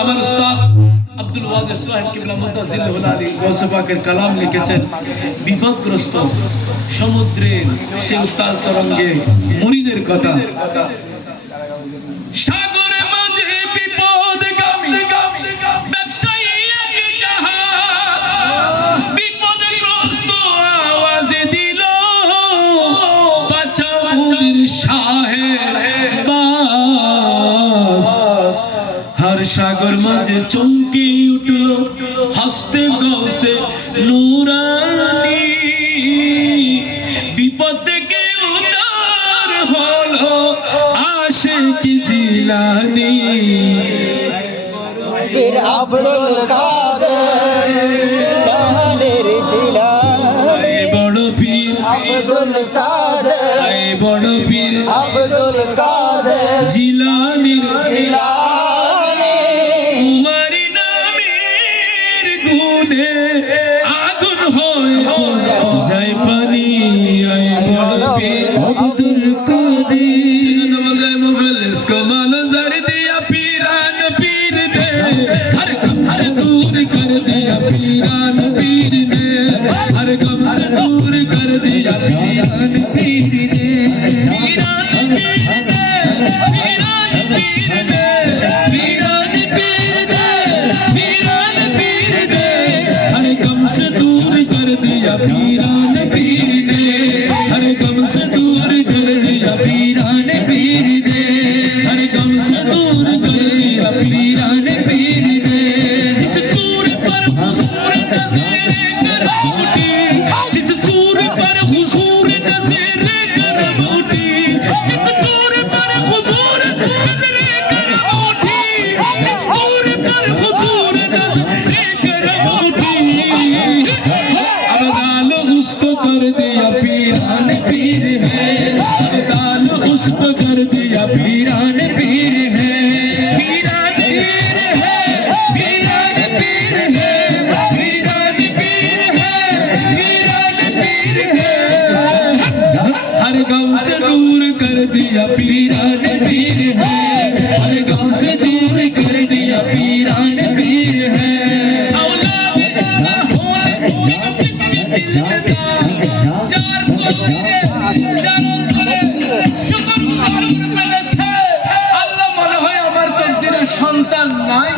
আমার উস্তাদ আব্দুল ওয়াজিদ সাহেব কিবলা মুতাজিল্লাহুল আলী গৌসে পাকের কালাম লিখেছেন বিপদগ্রস্ত সমুদ্রের সেই উত্তাল তরঙ্গে মুরিদের কথা। সাগরে মাঝে বিপদগামী ব্যবসায়ী এক জাহাজ বিপদগ্রস্ত আওয়াজ দিল বাঁচাও মুনির সাহেব বাস। হর সাগর মাঝে চমকে উঠল হস্তে গৌসে নুরানি বিপদ থেকে উদ্ধার হলো আশিক জিলানী। পীর আব্দুল কাদের জিলানীর জিলানী বড় পীর আব্দুল কাদের বড় পীর আব্দুল কাদের জিলানীর জিলানী তোমারি নামের গুণে আগুন হয় যায় পানি। আয় বড় পীর আব্দুল কাদের নমগায় মুফলিস को मालो जर दिया पीरान पीर ने हर गम से दूर कर दिया पीरान पीर ने हर गम से दूर कर दिया पीरान पीर ने पीरान पीर ने पीरान पीर ने पीरान पीर ने पीरान पीर ने हर गम से दूर कर दिया पीरान पीर ने हर गम से दूर कर दिया पीरान पीर ने हर गम से दूर कर दिया पीरान पीर ने। जिस चूर पर हुजूर नज़र करम उठी जिस चूर पर हुजूर नज़र करम उठी जिस चूर पर हुजूर नज़र करम उठी जिस चूर पर हुजूर नज़र करम उठी अबदाल उसको कर दिया पीरान पीर है। अबदाल उसको कर दिया पीरान पीर है। पीरान पीर है पीरान पीर है पीरान पीर है पीरान पीर है हर गम से दूर कर दिया पीरान पीर है हर गम से दूर कर दिया पीरान